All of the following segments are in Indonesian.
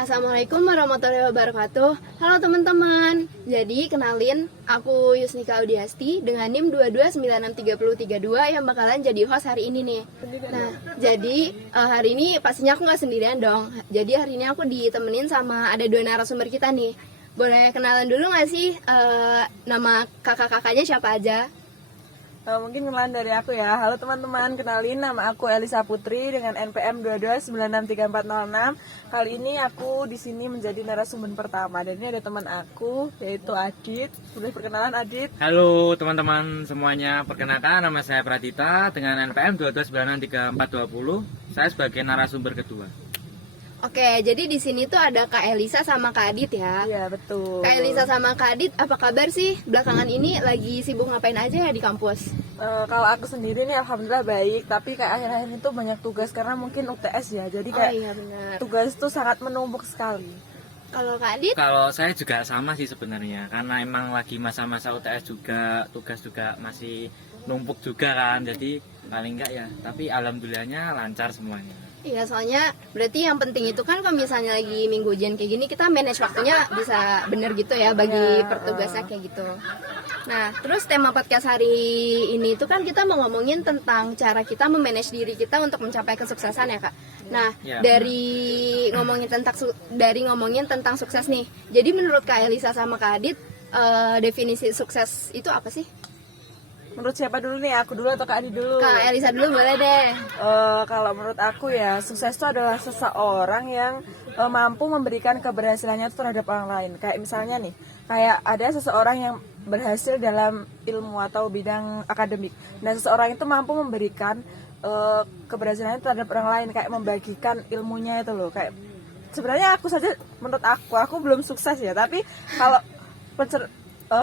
Assalamualaikum warahmatullahi wabarakatuh. Halo teman-teman. Jadi kenalin, aku Yusnika Audiasti dengan NIM 22963032 yang bakalan jadi host hari ini nih. Nah, jadi hari ini pastinya aku nggak sendirian dong. Jadi hari ini aku ditemenin sama ada dua narasumber kita nih. Boleh kenalan dulu nggak sih nama kakak-kakaknya siapa aja? Mungkin kenalan dari aku ya. Halo teman-teman, kenalin nama aku Elisa Putri dengan NPM 22963406. Kali ini aku di sini menjadi narasumber pertama dan ini ada teman aku yaitu Adit. Boleh perkenalan Adit? Halo teman-teman semuanya, perkenalkan nama saya Pradita dengan NPM 22963420. Saya sebagai narasumber kedua. Oke, jadi di sini tuh ada Kak Elisa sama Kak Adit ya. Iya, betul. Kak Elisa sama Kak Adit, apa kabar sih? Belakangan ini lagi sibuk ngapain aja ya di kampus? Kalau aku sendiri nih alhamdulillah baik, tapi kayak akhir-akhir itu banyak tugas karena mungkin UTS ya. Jadi kayak iya benar. tugas itu sangat menumpuk sekali. Kalau Kak Adit? Kalau saya juga sama sih sebenarnya, karena emang lagi masa-masa UTS juga, tugas juga masih numpuk juga kan, jadi paling enggak ya. Tapi alhamdulillahnya lancar semuanya. Iya, soalnya berarti yang penting itu kan kalau misalnya lagi minggu ujian kayak gini, kita manage waktunya bisa bener gitu ya, bagi pertugasnya kayak gitu. Nah, terus tema podcast hari ini itu kan kita mau ngomongin tentang cara kita memanage diri kita untuk mencapai kesuksesan ya Kak. Nah, Ya, dari ngomongin tentang sukses nih. Jadi menurut Kak Elisa sama Kak Adit, definisi sukses itu apa sih? Menurut siapa dulu nih? Aku dulu atau Kak Adit dulu? Kak Elisa dulu boleh deh. Kalau menurut aku ya sukses itu adalah seseorang yang mampu memberikan keberhasilannya itu terhadap orang lain. Kayak misalnya nih, kayak ada seseorang yang berhasil dalam ilmu atau bidang akademik. Nah, seseorang itu mampu memberikan keberhasilannya terhadap orang lain, kayak membagikan ilmunya itu loh. Kayak sebenarnya aku saja, menurut aku belum sukses ya, tapi kalau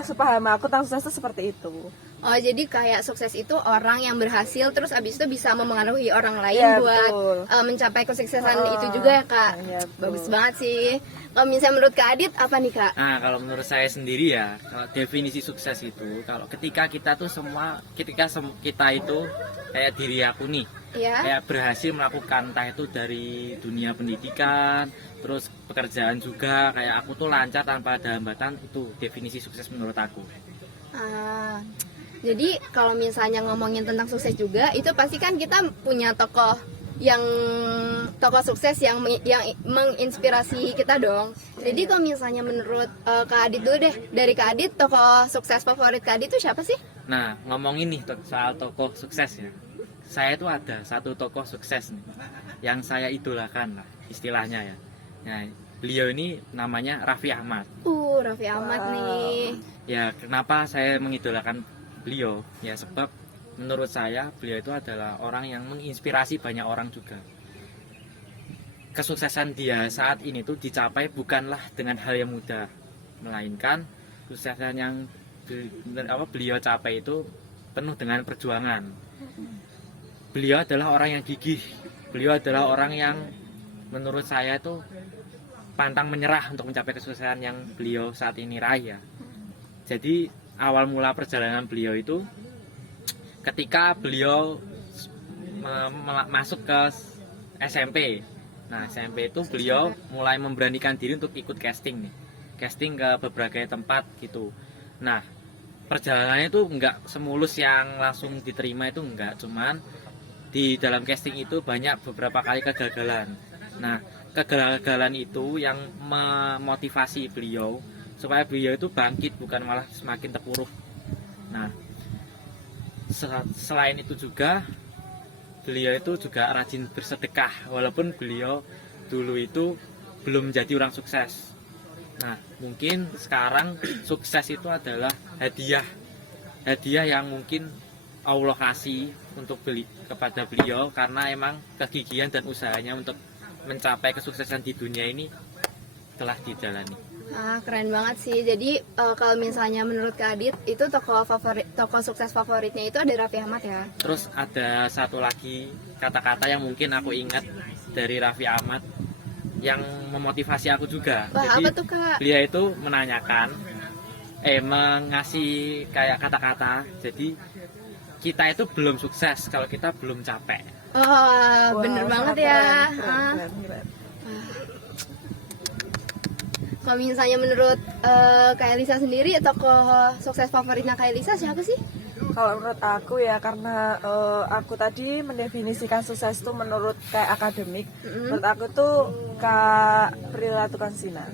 sepaham aku tentang sukses itu seperti itu. Oh, jadi kayak sukses itu orang yang berhasil terus abis itu bisa memengaruhi orang lain Iya, buat betul. mencapai kesuksesan itu juga ya Kak. Iya, betul. Bagus banget sih. Kalau misalnya menurut Kak Adit apa nih Kak? Nah, kalau menurut saya sendiri ya, kalau definisi sukses itu, kalau ketika kita tuh semua, kita itu kayak diri aku nih, Ya. kayak berhasil melakukan entah itu dari dunia pendidikan, terus pekerjaan juga, kayak aku tuh lancar tanpa ada hambatan, itu definisi sukses menurut aku. Ah, jadi kalau misalnya ngomongin tentang sukses juga, itu pasti kan kita punya tokoh sukses yang menginspirasi kita dong. Jadi kalau misalnya menurut Kak Adit dulu deh, dari Kak Adit tokoh sukses favorit Kak Adit itu siapa sih? Nah, ngomongin nih soal tokoh sukses ya. Saya tuh ada satu tokoh sukses nih, yang saya idolakan lah istilahnya ya. Nah, beliau ini namanya Raffi Ahmad. Raffi Ahmad nih. Ya, kenapa saya mengidolakan beliau? Ya, sebab menurut saya beliau itu adalah orang yang menginspirasi banyak orang juga. Kesuksesan dia saat ini tuh dicapai bukanlah dengan hal yang mudah, melainkan kesuksesan yang beliau capai itu penuh dengan perjuangan. Beliau adalah orang yang gigih. Beliau adalah orang yang menurut saya itu pantang menyerah untuk mencapai kesuksesan yang beliau saat ini raih ya. Jadi awal mula perjalanan beliau itu ketika beliau masuk ke SMP. Nah, SMP itu beliau mulai memberanikan diri untuk ikut casting nih. Casting ke berbagai tempat gitu. Nah, perjalanannya itu enggak semulus yang langsung diterima, itu enggak, cuman di dalam casting itu banyak beberapa kali kegagalan. Nah, kegagalan itu yang memotivasi beliau supaya beliau itu bangkit, bukan malah semakin terpuruk. Nah, selain itu juga beliau itu juga rajin bersedekah, walaupun beliau dulu itu belum menjadi orang sukses. Nah, mungkin sekarang sukses itu adalah hadiah yang mungkin Allah kasih untuk kepada beliau, karena emang kegigihan dan usahanya untuk mencapai kesuksesan di dunia ini telah dijalani. Keren banget sih. Jadi kalau misalnya menurut Kak Adit itu tokoh sukses favoritnya itu ada Raffi Ahmad ya. Terus ada satu lagi kata-kata yang mungkin aku ingat dari Raffi Ahmad yang memotivasi aku juga. Wah, jadi apa tuh Kak? beliau itu menanyakan mengasih kayak kata-kata, jadi kita itu belum sukses kalau kita belum capek. Oh, bener banget ya. Keren. kalau misalnya menurut Kak Elisa sendiri, tokoh sukses favoritnya Kak Elisa siapa sih? Kalau menurut aku ya, karena aku tadi mendefinisikan sukses itu menurut kayak akademik, menurut aku tuh Kak Prilly Latuconsina.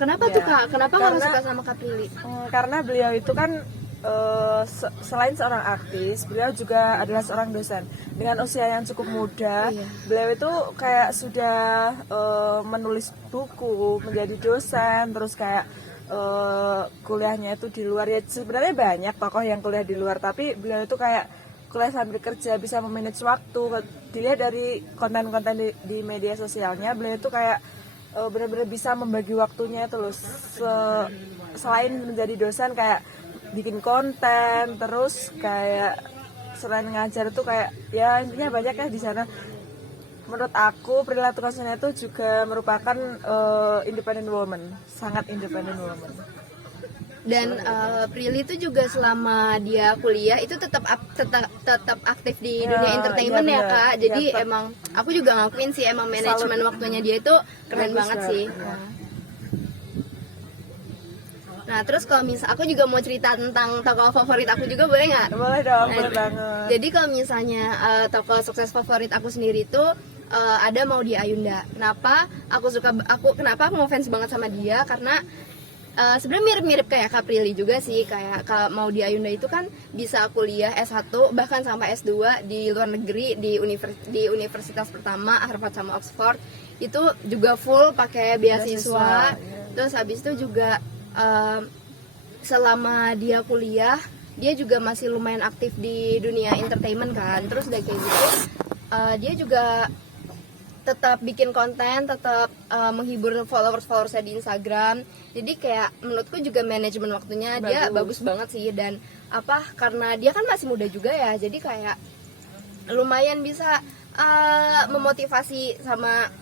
Kenapa Iya. tuh Kak? Kenapa kamu Karena- suka sama Kak Prilly? Karena beliau itu kan selain seorang artis, beliau juga adalah seorang dosen. Dengan usia yang cukup muda, Iya. beliau itu kayak sudah menulis buku, menjadi dosen, terus kayak kuliahnya itu di luar. Ya sebenarnya banyak tokoh yang kuliah di luar, tapi beliau itu kayak kuliah sambil kerja, bisa memanage waktu. Dilihat dari konten-konten di media sosialnya, beliau itu kayak benar-benar bisa membagi waktunya itu loh. Selain menjadi dosen, kayak bikin konten, terus kayak selain ngajar itu kayak ya intinya banyak ya di sana. Menurut aku Prilly Latuconsina itu juga merupakan independent woman, sangat independent woman. Dan Prilly itu juga selama dia kuliah itu tetap aktif di Ya, dunia entertainment iya ya benar. Kak. Jadi Ya, emang aku juga ngakuin sih emang manajemen waktunya dia itu keren Bagus banget banget, sih. ya. Nah terus kalau misal aku juga mau cerita tentang tokoh favorit aku juga boleh nggak? Boleh dong, Nah, boleh banget. Jadi kalau misalnya tokoh sukses favorit aku sendiri itu ada Maudy Ayunda. Kenapa kenapa aku ngefans banget sama dia? Karena sebenarnya mirip-mirip kayak Kak Prilly juga sih. Kayak Maudy Ayunda itu kan bisa kuliah S1 bahkan sampai S2 di luar negeri di universitas pertama Harvard sama Oxford. Itu juga full pakai beasiswa. Iya. Terus habis itu juga selama dia kuliah dia juga masih lumayan aktif di dunia entertainment kan. Terus udah kayak gitu dia juga tetap bikin konten, tetap menghibur followers-followersnya di Instagram. Jadi kayak menurutku juga manajemen waktunya dia bagus banget sih. Dan karena dia kan masih muda juga ya, jadi kayak lumayan bisa memotivasi sama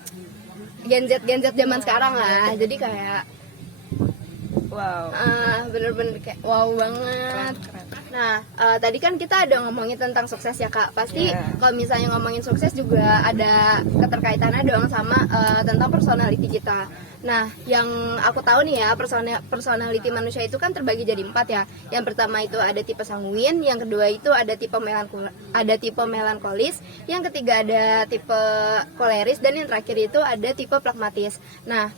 Gen Z zaman sekarang lah. Jadi kayak Wow. bener-bener kayak wow banget. Nah, tadi kan kita ada ngomongin tentang sukses ya Kak. Pasti Yeah. kalau misalnya ngomongin sukses juga ada keterkaitannya dong sama tentang personality kita. Nah, yang aku tahu nih ya, personality manusia itu kan terbagi jadi 4 ya. Yang pertama itu ada tipe sanguin, yang kedua itu ada tipe melankolis, yang ketiga ada tipe koleris, dan yang terakhir itu ada tipe pragmatis. Nah,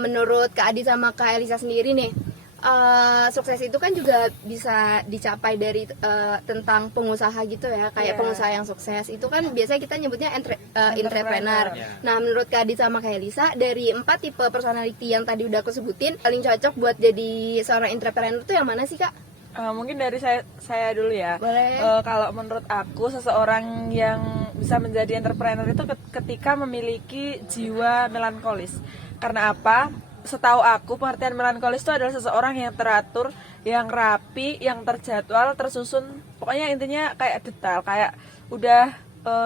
menurut Kak Adi sama Kak Elisa sendiri nih, sukses itu kan juga bisa dicapai dari tentang pengusaha gitu ya, kayak Yeah. pengusaha yang sukses itu kan biasanya kita nyebutnya entrepreneur. Yeah. Nah, menurut Kak Adi sama Kak Elisa, dari 4 tipe personality yang tadi udah aku sebutin, paling cocok buat jadi seorang entrepreneur tuh yang mana sih Kak? Mungkin dari saya dulu ya. Boleh. Kalau menurut aku seseorang yang bisa menjadi entrepreneur itu ketika memiliki jiwa melankolis. Karena apa? Setahu aku pengertian melankolis itu adalah seseorang yang teratur, yang rapi, yang terjadwal, tersusun. Pokoknya intinya kayak detail, kayak udah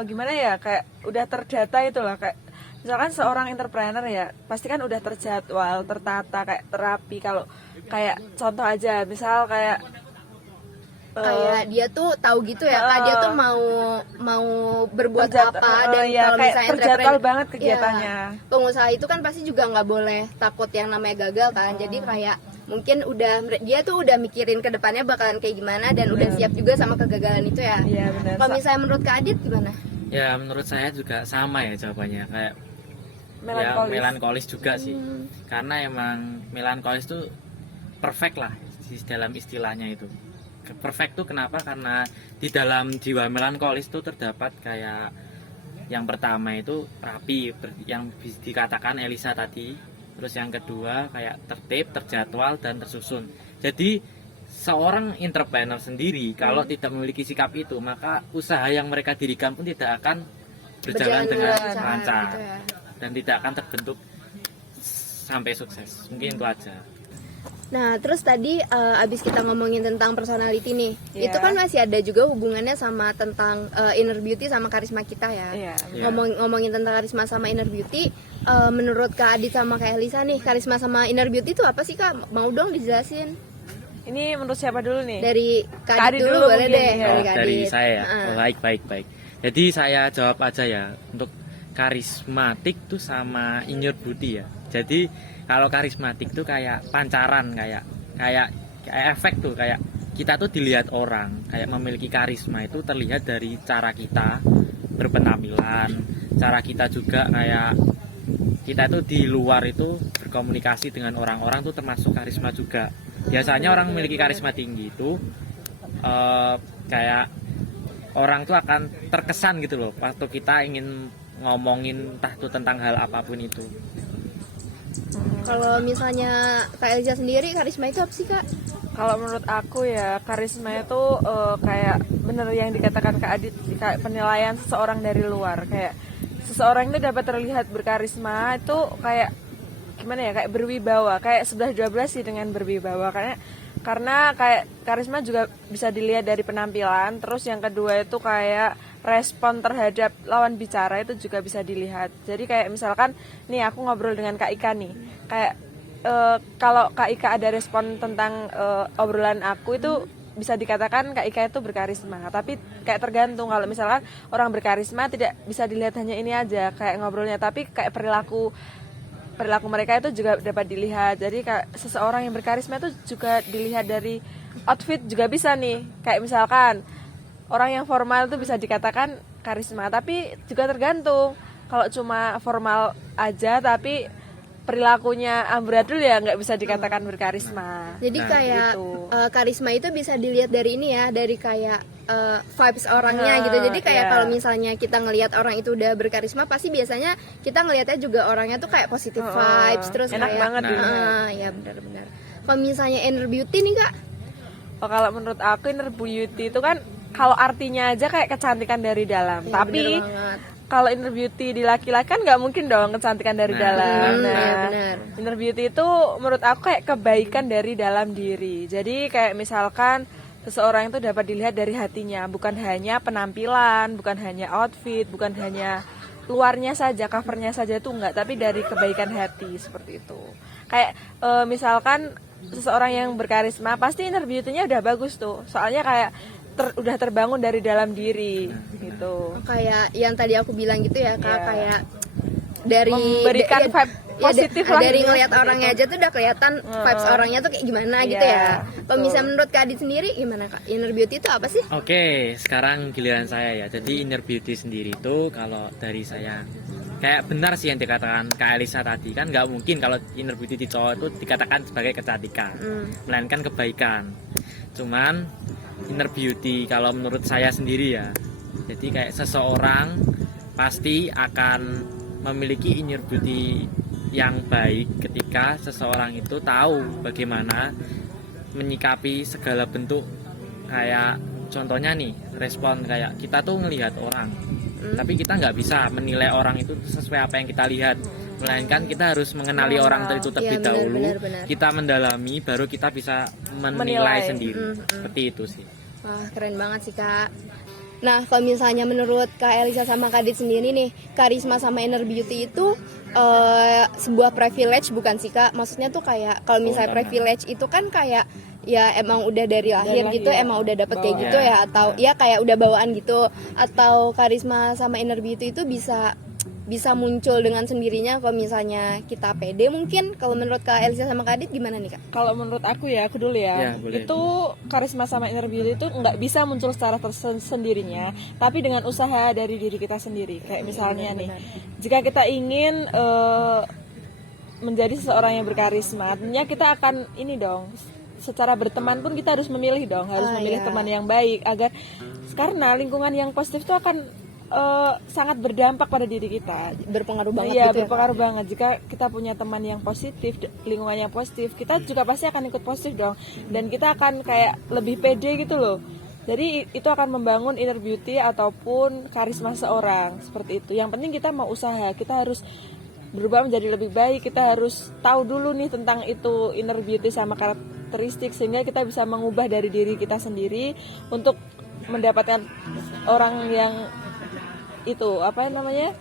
gimana ya? Kayak udah terdata itulah. Kayak misalkan seorang entrepreneur ya, pasti kan udah terjadwal, tertata, kayak terapi. Kalau kayak contoh aja, misal kayak Kayak dia tuh tahu gitu ya Kak, dia tuh mau berbuat Terjadwal, apa. Dan iya, kalau kayak misalnya terjadwal entrepreneur, banget kegiatannya. iya, pengusaha itu kan pasti juga nggak boleh takut yang namanya gagal kan. Jadi kayak mungkin dia tuh udah mikirin ke depannya bakalan kayak gimana dan udah siap juga sama kegagalan itu ya. Iya benar. Kalau misalnya menurut Kak Adit gimana? Ya menurut saya juga sama ya jawabannya, kayak Melankolis. ya melankolis juga sih. Karena emang melankolis tuh perfect lah di dalam istilahnya itu. Perfect tuh kenapa? Karena di dalam jiwa melankolis tuh terdapat kayak yang pertama itu rapi, yang dikatakan Elisa tadi. Terus yang kedua kayak tertib, terjadwal, dan tersusun. Jadi seorang entrepreneur sendiri kalau tidak memiliki sikap itu, maka usaha yang mereka dirikan pun tidak akan berjalan dengan lancar gitu ya. dan tidak akan terbentuk sampai sukses. Mungkin itu aja. Nah, terus tadi abis kita ngomongin tentang personality nih, Iya. itu kan masih ada juga hubungannya sama tentang inner beauty sama karisma kita ya. Iya. Iya. Ngomongin tentang karisma sama inner beauty, menurut Kak Adit sama Kak Elisa nih, karisma sama inner beauty itu apa sih Kak? Mau dong dijelasin. Ini menurut siapa dulu nih? Dari Kak Kak Adit Adit dulu dulu boleh mungkin, deh. ya. Kak Dari Adit. saya ya. Heeh. Baik. Jadi saya jawab aja ya. Untuk karismatik tuh sama inner beauty ya. Jadi kalau karismatik tuh kayak pancaran, kayak efek tuh, kayak kita tuh dilihat orang, kayak memiliki karisma itu terlihat dari cara kita berpenampilan, cara kita juga kayak kita tuh di luar itu berkomunikasi dengan orang-orang tuh termasuk karisma juga. Biasanya orang memiliki karisma tinggi itu kayak orang tuh akan terkesan gitu loh waktu kita ingin ngomongin entah tuh tentang hal apapun itu. Kalau misalnya Kak Eliza sendiri, karisma itu apa sih Kak? Kalau menurut aku ya karisma itu kayak bener yang dikatakan Kak Adit, kayak penilaian seseorang dari luar. Kayak seseorang itu dapat terlihat berkarisma itu kayak gimana ya, kayak berwibawa, kayak 11-12 sih dengan berwibawa. Karena kayak karisma juga bisa dilihat dari penampilan. Terus yang kedua itu kayak respon terhadap lawan bicara itu juga bisa dilihat. Jadi kayak misalkan nih aku ngobrol dengan Kak Ika nih, kayak kalau Kak Ika ada respon tentang obrolan aku itu bisa dikatakan Kak Ika itu berkarisma. Tapi kayak tergantung, kalau misalkan orang berkarisma tidak bisa dilihat hanya ini aja kayak ngobrolnya, tapi kayak perilaku mereka itu juga dapat dilihat. Jadi kayak seseorang yang berkarisma itu juga dilihat dari outfit juga bisa nih. Kayak misalkan orang yang formal itu bisa dikatakan karisma, tapi juga tergantung. Kalau cuma formal aja tapi perilakunya amburadul ya nggak bisa dikatakan berkarisma. Jadi Nah, kayak gitu. karisma itu bisa dilihat dari ini ya, dari kayak vibes orangnya gitu. Jadi kayak iya. kalau misalnya kita ngelihat orang itu udah berkarisma, pasti biasanya kita ngelihatnya juga orangnya tuh kayak positive vibes, terus enak kayak banget ya benar-benar. Kalau misalnya inner beauty nih Kak, Kalau menurut aku inner beauty itu kan kalau artinya aja kayak kecantikan dari dalam. ya, Tapi bener banget. kalau inner beauty di laki-laki kan nggak mungkin dong kecantikan dari dalam. ya benar. Inner beauty itu menurut aku kayak kebaikan dari dalam diri. Jadi kayak misalkan seseorang itu dapat dilihat dari hatinya, bukan hanya penampilan, bukan hanya outfit, bukan hanya luarnya saja, covernya saja itu enggak, tapi dari kebaikan hati seperti itu. Kayak misalkan seseorang yang berkarisma pasti inner beauty-nya udah bagus tuh. Soalnya kayak udah terbangun dari dalam diri gitu. Kayak yang tadi aku bilang gitu ya Kak, Iya. kayak dari Memberikan vibe positif lah dari gitu, ngelihat seperti orangnya itu. aja tuh udah kelihatan vibes orangnya tuh kayak gimana gitu Iya, ya. Kalau betul. misalnya menurut Kak Adit sendiri gimana Kak? Inner beauty itu apa sih? Oke, sekarang giliran saya ya. Jadi inner beauty sendiri itu kalau dari saya kayak benar sih yang dikatakan Kak Elisa tadi, kan nggak mungkin kalau inner beauty di cowok itu dikatakan sebagai kecantikan, melainkan kebaikan. Cuman inner beauty kalau menurut saya sendiri ya, jadi kayak seseorang pasti akan memiliki inner beauty yang baik ketika seseorang itu tahu bagaimana menyikapi segala bentuk, kayak contohnya nih respon, kayak kita tuh ngelihat orang tapi kita nggak bisa menilai orang itu sesuai apa yang kita lihat, melainkan kita harus mengenali orang itu terlebih Iya, benar, dahulu, benar. kita mendalami baru kita bisa menilai sendiri. Seperti itu sih. Wah, keren banget sih Kak. Nah, kalau misalnya menurut Kak Elisa sama Kak Adit sendiri nih, karisma sama inner beauty itu sebuah privilege bukan sih Kak? Maksudnya tuh kayak kalau misalnya privilege itu kan kayak ya emang udah dari lahir gitu, emang udah dapet kayak gitu ya, atau ya kayak udah bawaan gitu, atau karisma sama inner beauty itu bisa muncul dengan sendirinya kalau misalnya kita pede mungkin. Kalau menurut Kak Elisa sama Kak Adit gimana nih Kak? Kalau menurut aku ya, aku dulu Ya, ya, boleh. itu karisma sama inner beauty itu nggak bisa muncul secara tersendirinya, tapi dengan usaha dari diri kita sendiri. Kayak misalnya nih, jika kita ingin menjadi seseorang yang berkarisma, tentunya kita akan ini dong, secara berteman pun kita harus memilih dong, harus memilih teman yang baik, agar karena lingkungan yang positif itu akan sangat berdampak pada diri kita. Berpengaruh banget Iya, gitu ya, berpengaruh banget. Jika kita punya teman yang positif, lingkungan yang positif, kita juga pasti akan ikut positif dong. Dan kita akan kayak lebih pede gitu loh. Jadi itu akan membangun inner beauty ataupun karisma seorang, seperti itu. Yang penting kita mau usaha, kita harus berubah menjadi lebih baik. Kita harus tahu dulu nih tentang itu inner beauty sama karakteristik, sehingga kita bisa mengubah dari diri kita sendiri untuk mendapatkan orang yang itu apa namanya,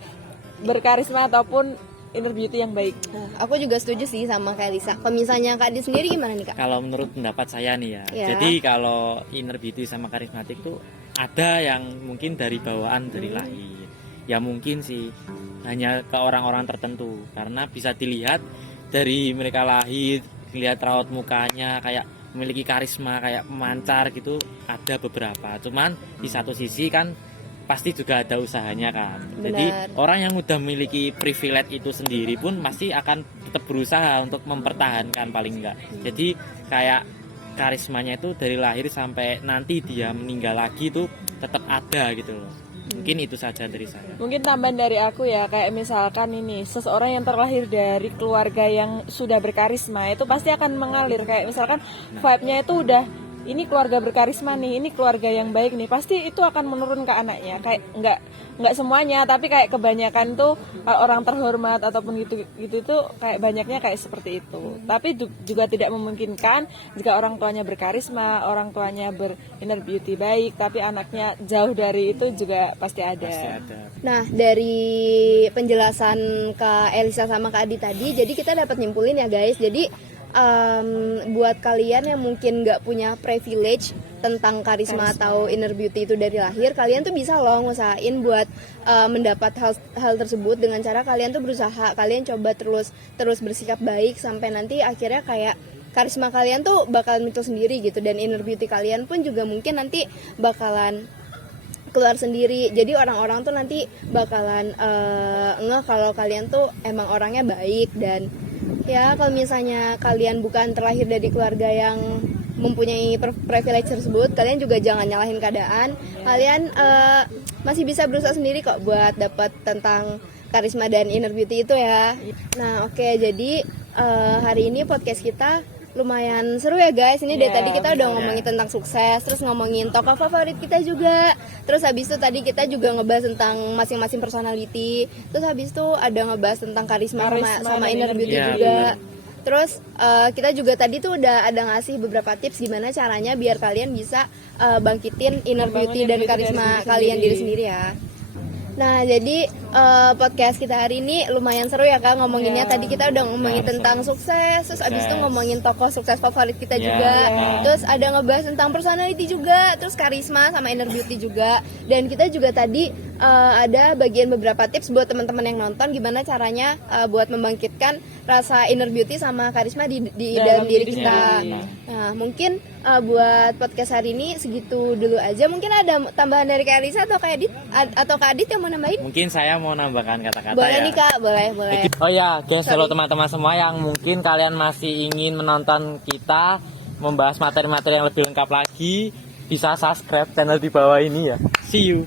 berkarisma ataupun inner beauty yang baik. Nah, aku juga setuju sih sama Kak Elisa. Kalau misalnya Kak Adit sendiri gimana nih Kak? Kalau menurut pendapat saya nih ya, Ya. jadi kalau inner beauty sama karismatik tuh ada yang mungkin dari bawaan dari lahir, ya mungkin sih hanya ke orang-orang tertentu, karena bisa dilihat dari mereka lahir, lihat raut mukanya kayak memiliki karisma, kayak pemancar gitu, ada beberapa. Cuman di satu sisi kan pasti juga ada usahanya kan. Jadi Benar. orang yang udah memiliki privilege itu sendiri pun pasti akan tetap berusaha untuk mempertahankan paling enggak. Jadi kayak karismanya itu dari lahir sampai nanti dia meninggal lagi itu tetap ada gitu loh. Mungkin itu saja dari saya. Mungkin tambahan dari aku ya, kayak misalkan ini seseorang yang terlahir dari keluarga yang sudah berkarisma itu pasti akan mengalir, kayak misalkan vibe-nya itu udah ini keluarga berkarisma nih, ini keluarga yang baik nih, pasti itu akan menurun ke anaknya. Kayak nggak semuanya, tapi kayak kebanyakan tuh kalau orang terhormat ataupun gitu tuh kayak banyaknya kayak seperti itu. Tapi juga tidak memungkinkan jika orang tuanya berkarisma, orang tuanya inner beauty baik, tapi anaknya jauh dari itu juga pasti ada. Pasti ada. Nah, dari penjelasan Kak Elisa sama Kak Adi tadi, jadi kita dapat nyimpulin ya guys. Jadi buat kalian yang mungkin nggak punya privilege tentang karisma atau inner beauty itu dari lahir, kalian tuh bisa loh ngusahain buat mendapat hal tersebut dengan cara kalian tuh berusaha, kalian coba terus bersikap baik sampai nanti akhirnya kayak karisma kalian tuh bakalan muncul sendiri gitu, dan inner beauty kalian pun juga mungkin nanti bakalan keluar sendiri. Jadi orang-orang tuh nanti bakalan ngeh kalau kalian tuh emang orangnya baik. Dan ya kalau misalnya kalian bukan terlahir dari keluarga yang mempunyai privilege tersebut, kalian juga jangan nyalahin keadaan. Kalian masih bisa berusaha sendiri kok buat dapat tentang karisma dan inner beauty itu ya. Nah oke, jadi hari ini podcast kita lumayan seru ya guys. Ini dari tadi kita udah ngomongin tentang sukses, terus ngomongin tokoh favorit kita juga. Terus habis itu tadi kita juga ngebahas tentang masing-masing personality. Terus habis itu ada ngebahas tentang karisma sama inner beauty juga. Terus kita juga tadi tuh udah ada ngasih beberapa tips gimana caranya biar kalian bisa bangkitin inner beauty dan karisma kalian diri sendiri ya. Nah jadi podcast kita hari ini lumayan seru ya Kak ngomonginnya. Tadi kita udah ngomongin tentang sukses, terus abis itu ngomongin tokoh sukses favorit kita juga. Terus ada ngebahas tentang personality juga, terus karisma sama inner beauty juga. Dan kita juga tadi ada bagian beberapa tips buat teman-teman yang nonton gimana caranya buat membangkitkan rasa inner beauty sama karisma di dalam diri kita. Nah mungkin buat podcast hari ini segitu dulu aja. Mungkin ada tambahan dari Kak Elisa atau Kak Adit atau Kak Adit yang mau nambahin? Mungkin saya mau nambahkan kata-kata Boleh ya. nih Kak, boleh. Oh ya, guys, halo teman-teman semua yang mungkin kalian masih ingin menonton kita membahas materi-materi yang lebih lengkap lagi, bisa subscribe channel di bawah ini ya. See you.